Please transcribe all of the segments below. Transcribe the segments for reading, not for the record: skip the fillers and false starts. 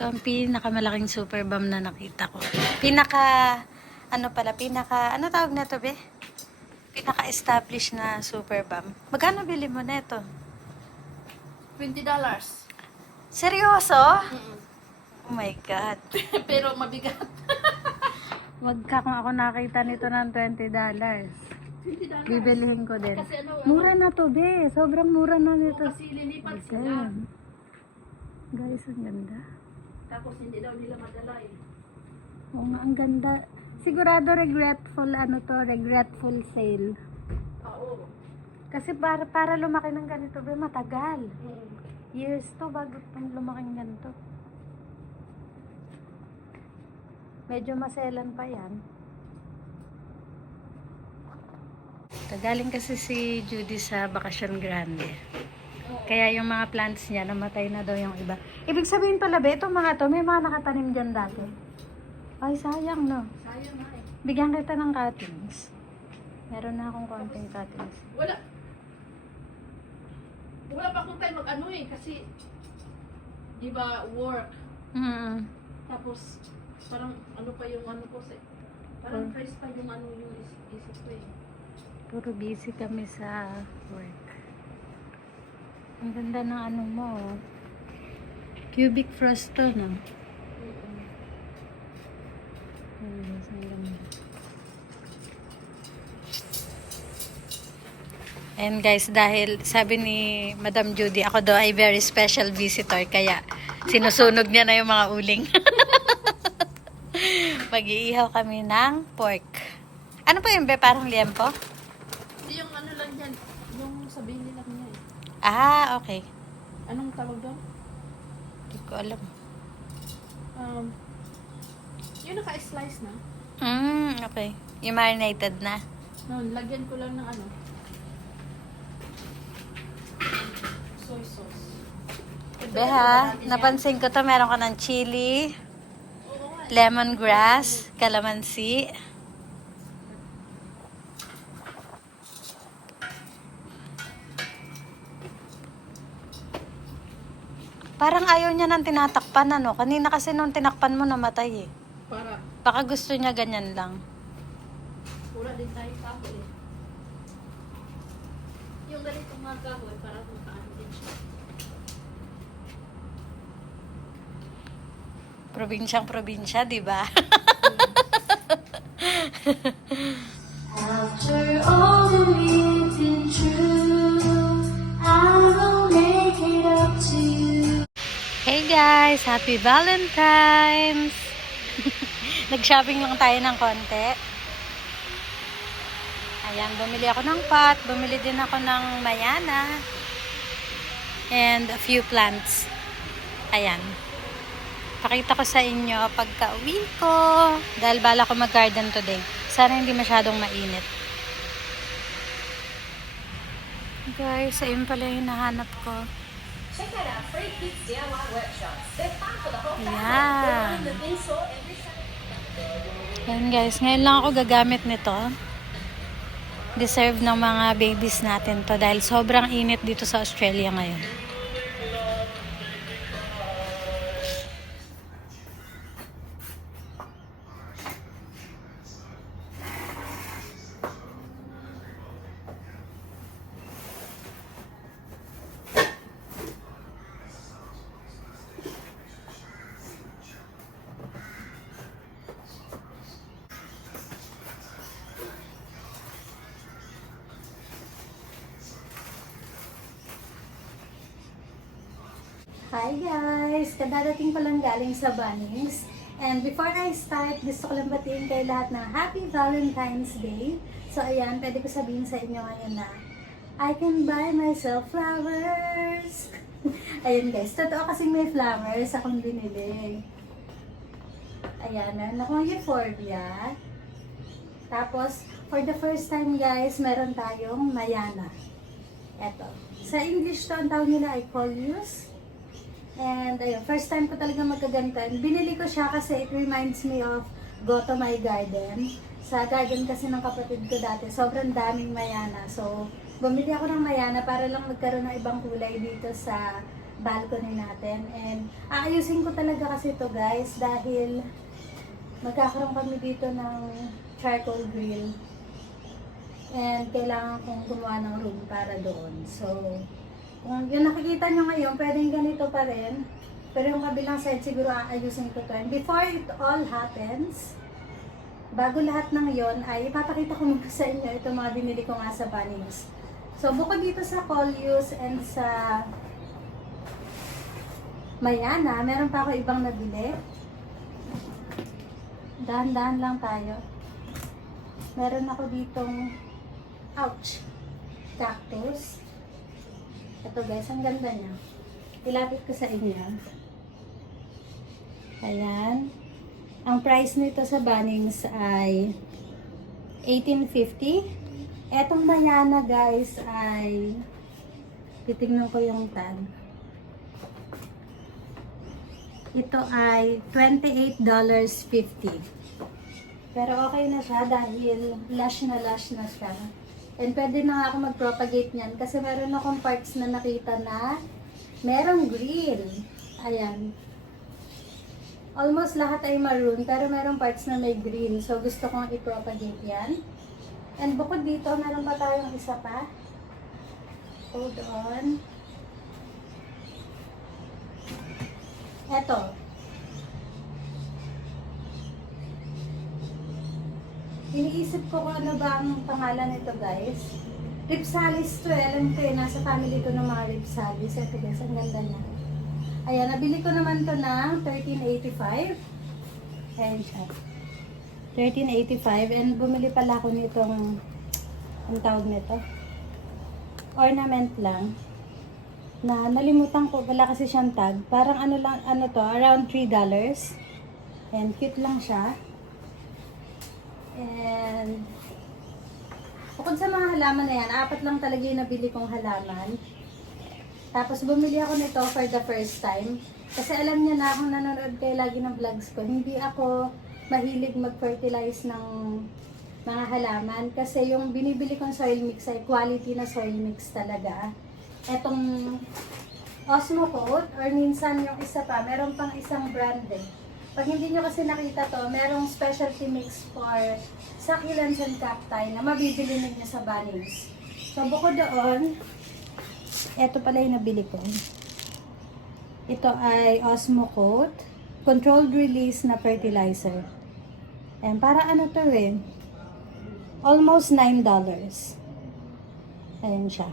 Ito ang pinakamalaking super bomb na nakita ko. Ano tawag na to, be? Pinaka-establish na super bomb. Magkano bili mo na ito? $20. Seryoso? Oh my God. Pero mabigat. Wagka kung ako nakita nito ng $20. $20. Bibilihin ko din. Kasi ano, Mura na to, be. Sobrang mura na nito. kasi lilipat sila. Ayan. Guys, ang ganda. Tapos hindi daw nila madala eh. Oo nga, ang ganda. Sigurado regretful sale. Oo. Kasi para lumaki ng ganito, be, matagal. Years to bago lumaki ng ganito. Medyo maselan pa yan. Galing kasi si Judy sa Bakasyon Grande. Kaya yung mga plants niya, namatay na daw yung iba. Ibig sabihin pala, be, itong mga to, may mga nakatanim dyan dati. Ay, sayang, no? Sayang nga eh. Bigyan kita ng cuttings. Meron na akong konting cuttings. Wala. Wala pa akong time mag-ano eh. Kasi, di ba, work. Tapos, parang ano pa yung ano ko sa... Parang fresh pa yung ano yung isip ko eh. Puro busy kami sa work. Ang ganda ng ano mo. Cubic frost to, no? Ang ganda. And guys, dahil sabi ni Madam Judy, ako daw ay very special visitor, kaya sinusunog niya na yung mga uling. Mag-iihaw kami ng pork. Ano pa yun, be? Parang liempo? Hindi yung ano lang yan. Yung sabihin nila niya eh. Ah, okay. Anong tawag doon? Hindi ko alam. Yung naka-slice na. Okay. Yung marinated na. No, lagyan ko lang ng ano. Soy sauce. Beha, napansin ko to, meron ka ng chili, lemongrass, calamansi. Parang ayaw niya nang tinatakpan, ano? Kanina kasi nung tinakpan mo, namatay eh. Para Baka gusto niya ganyan lang. wala din tayo kahoy eh. Yung ganitong mga kahoy, para makaano din siya. Probinsyang probinsya, di ba? After all that we've been through, I will make it up to you. Hey guys, happy Valentine's! Nag-shopping lang tayo ng konti. Ayan, bumili ako ng pot, bumili din ako ng mayana, and a few plants. Ayan. Pakita ko sa inyo pagka uwi ko, dahil bala ko mag-garden today. Sana hindi masyadong mainit. Guys, ayun pala yung hinahanap ko. Check out our free Kids DIY workshops. They're fun for the whole family. Ayan. They run the in-store every Saturday. Ayan guys, ngayon lang ako gagamit nito. Deserve ng mga babies natin to dahil sobrang init dito sa Australia ngayon. Hi guys! Kadadating ko lang galing sa Bunnings. And before I start, gusto ko lang batiin kayo lahat ng Happy Valentine's Day. So ayan, pwede ko sabihin sa inyo ngayon na I can buy myself flowers. Ayan guys, totoo kasing may flowers akong binili. Ayan, meron akong euphorbia. Tapos, for the first time guys, meron tayong mayana. Eto. Sa English to, ang tawag nila ay coleus. And ayun, first time ko talaga magkagantan. Binili ko siya kasi it reminds me of Go to My Garden. Sa garden kasi ng kapatid ko dati, sobrang daming mayana. So, bumili ako ng mayana para lang magkaroon ng ibang kulay dito sa balcony natin. And aayusin ko talaga kasi to guys dahil magkakaroon kami dito ng charcoal grill. And kailangan kong gumawa ng room para doon. So, kung yung nakikita nyo ngayon, pwedeng ganito pa rin. Pero yung kabilang side, siguro aayusin ko to. And before it all happens, bago lahat ng yon ay ipapakita ko muna sa inyo itong mga binili ko nga sa Bunnings. So, bukod dito sa Coleus and sa Mayana, meron pa ako ibang nabili. Dahan-dahan lang tayo. Meron ako ditong ouch! Cactus. Ito guys, ang ganda niya. Ilapit ko sa inyo. Ayan. Ang price nito sa Bunnings ay $18.50. Etong Mayana guys ay titignan ko yung tag. Ito ay $28.50. Pero okay na siya dahil lush na siya. And pwede na ako mag-propagate niyan kasi meron akong parts na nakita na merong green. Ayan. Almost lahat ay maroon pero merong parts na may green. So gusto kong i-propagate yan. And bukod dito, meron pa tayong isa pa. Hold on. Eto. Iniisip ko kung ano ba ang pangalan nito guys. Ripsalis to eh. Alam ko eh, nasa family ko ng mga Ripsalis. Ito guys, ang ganda niya. Ayan, nabili ko naman to ng $13.85. Ayan siya. $13.85 and bumili pala ako nitong ang tawag nito. Ornament lang. Na nalimutan ko pala kasi siyang tag. Parang ano lang, ano to, around $3. And cute lang siya. And bukod sa mga halaman na yan, 4 lang talaga yung nabili kong halaman. Tapos bumili ako nito for the first time. Kasi alam niya na kung nanonood kayo lagi ng vlogs ko, hindi ako mahilig mag-fertilize ng mga halaman. Kasi yung binibili kong soil mix ay quality na soil mix talaga. Etong Osmo Coat, or minsan yung isa pa, meron pang isang brand eh. Pag hindi nyo kasi nakita to, merong specialty mix for succulents and cacti na mabibili ninyo sa Bunnings. So bukod doon, eto pala yung nabili ko. Ito ay Osmo Coat, controlled release na fertilizer. And para ano to eh, almost $9. Ayan siya.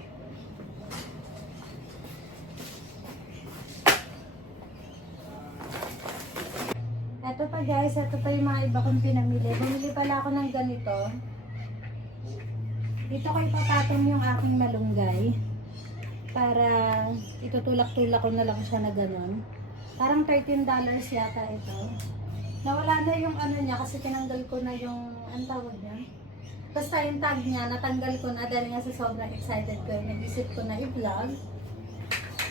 Ito pa guys, ito pa yung mga iba kong pinamili. Bumili pala ako ng ganito. Dito ko ipapatong yung aking malunggay. Para itutulak-tulak ko na lang siya na gano'n. Parang $13 yata ito. Nawala na yung ano niya kasi tinanggal ko na yung, ang tawag niya? Basta yung tag niya, natanggal ko na dahil nga sa sobrang excited ko. Nag-isip ko na i-vlog.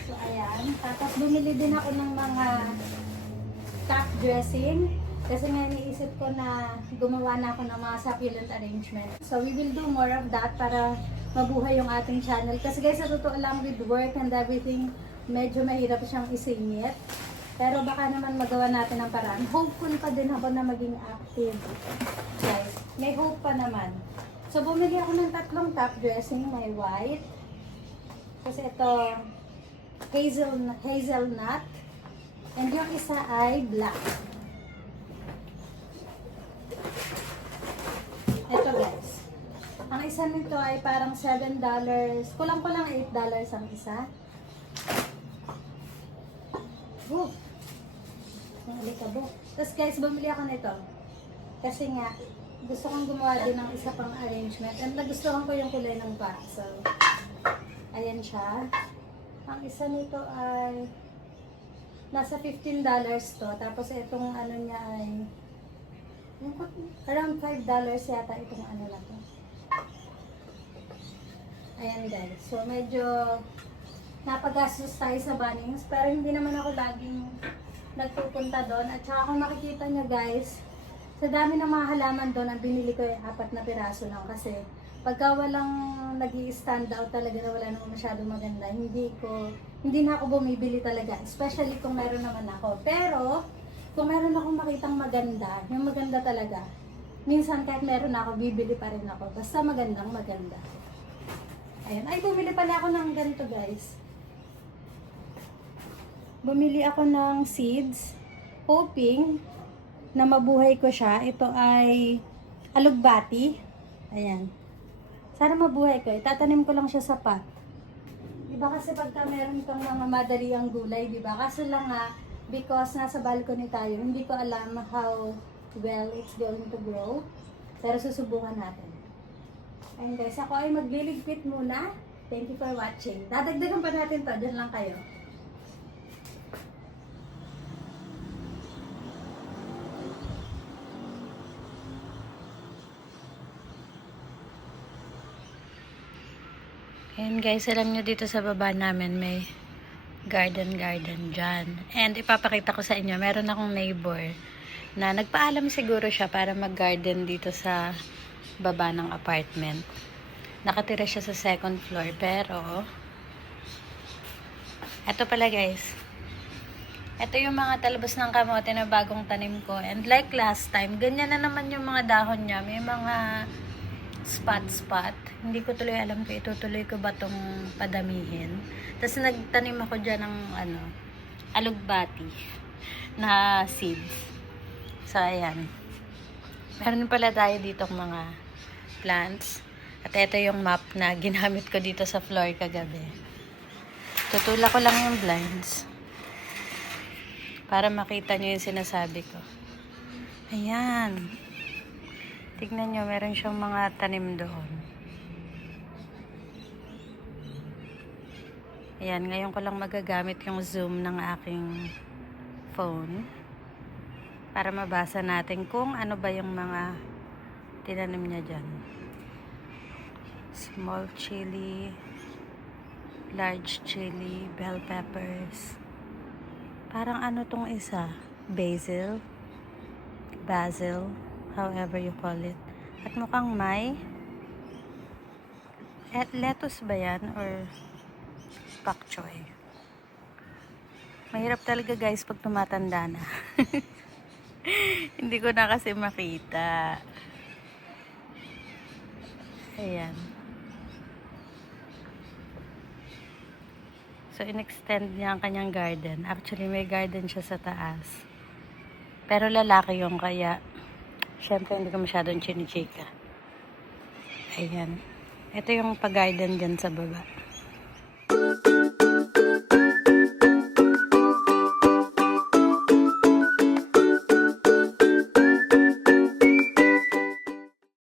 So ayan. Tapos bumili din ako ng mga top dressing. Kasi nga iniisip ko na gumawa na ako ng mga succulent arrangement. So we will do more of that para mabuhay yung ating channel. Kasi guys, sa totoo lang with work and everything, medyo mahirap siyang isingit. Pero baka naman magawa natin ang paraan. Hopeful pa din ako na maging active. Guys, may hope pa naman. So bumili ako ng 3 top dressing. May white. Kasi ito, hazelnut. And yung isa ay black. Ito guys. Ang isa nito ay parang $7. Kulang-kulang $8 ang isa. Woo! Ang alikabok. Tapos guys, bumili ako nito. Kasi nga, gusto kong gumawa din ng isa pang arrangement. And nagustuhan ko yung kulay ng box. So, ayan siya. Ang isa nito ay nasa $15 to. Tapos itong ano niya ay around $5 yata itong ano na to. Ayan guys. So medyo napagastos tayo sa Bunnings. Pero hindi naman ako laging nagpupunta doon. At saka kung makikita nyo guys, sa dami ng mga halaman doon, ang binili ko ay 4 na piraso lang. Kasi pagka walang nag-i-stand out talaga na wala naman masyadong maganda, hindi hindi na ako bumibili talaga. Especially kung meron naman ako. Pero, kung meron akong makitang maganda, yung maganda talaga, minsan kahit meron ako, bibili pa rin ako. Basta magandang maganda. Ayan. Ay, bumili pala ako ng ganito, guys. Bumili ako ng seeds, hoping na mabuhay ko siya. Ito ay alugbati. Ayan. Sana mabuhay ko. Itatanim ko lang siya sa pot. Diba kasi pagka meron kang mga madaliang gulay, diba? Kaso lang nga, because nasa balcony tayo, hindi ko alam how well it's going to grow. Pero susubukan natin. Ayun guys, ako ay magliligpit muna. Thank you for watching. Dadagdagan pa natin to. Diyan lang kayo. Ayan guys, alam nyo dito sa baba namin may garden dyan. And ipapakita ko sa inyo, meron akong neighbor na nagpaalam siguro siya para mag-garden dito sa baba ng apartment. Nakatira siya sa second floor, pero eto pala guys, eto yung mga talbos ng kamote na bagong tanim ko. And like last time, ganyan na naman yung mga dahon niya. May mga spot. Hindi ko tuloy alam kung itutuloy ko ba tong padamihin. Tapos nagtanim ako dyan ng alugbati na seeds. So, ayan. Meron pala tayo ditong mga plants. At ito yung map na ginamit ko dito sa floor kagabi. Tutulak ko lang yung blinds para makita nyo yung sinasabi ko. Ayan. Tignan nyo, meron siyang mga tanim doon. Ayan, ngayon ko lang magagamit yung zoom ng aking phone para mabasa natin kung ano ba yung mga tinanim niya dyan. Small chili, large chili, bell peppers. Parang ano tong isa? Basil, however you call it. At mukhang may lettuce ba yan or pak choy? Mahirap talaga guys pag tumatanda na. Hindi ko na kasi makita. Ayan. So in-extend niya ang kanyang garden. Actually may garden siya sa taas. Pero lalaki yung kaya syempre hindi ko masyadong chinichika. Ayan. Ito yung pag-garden dyan sa baba.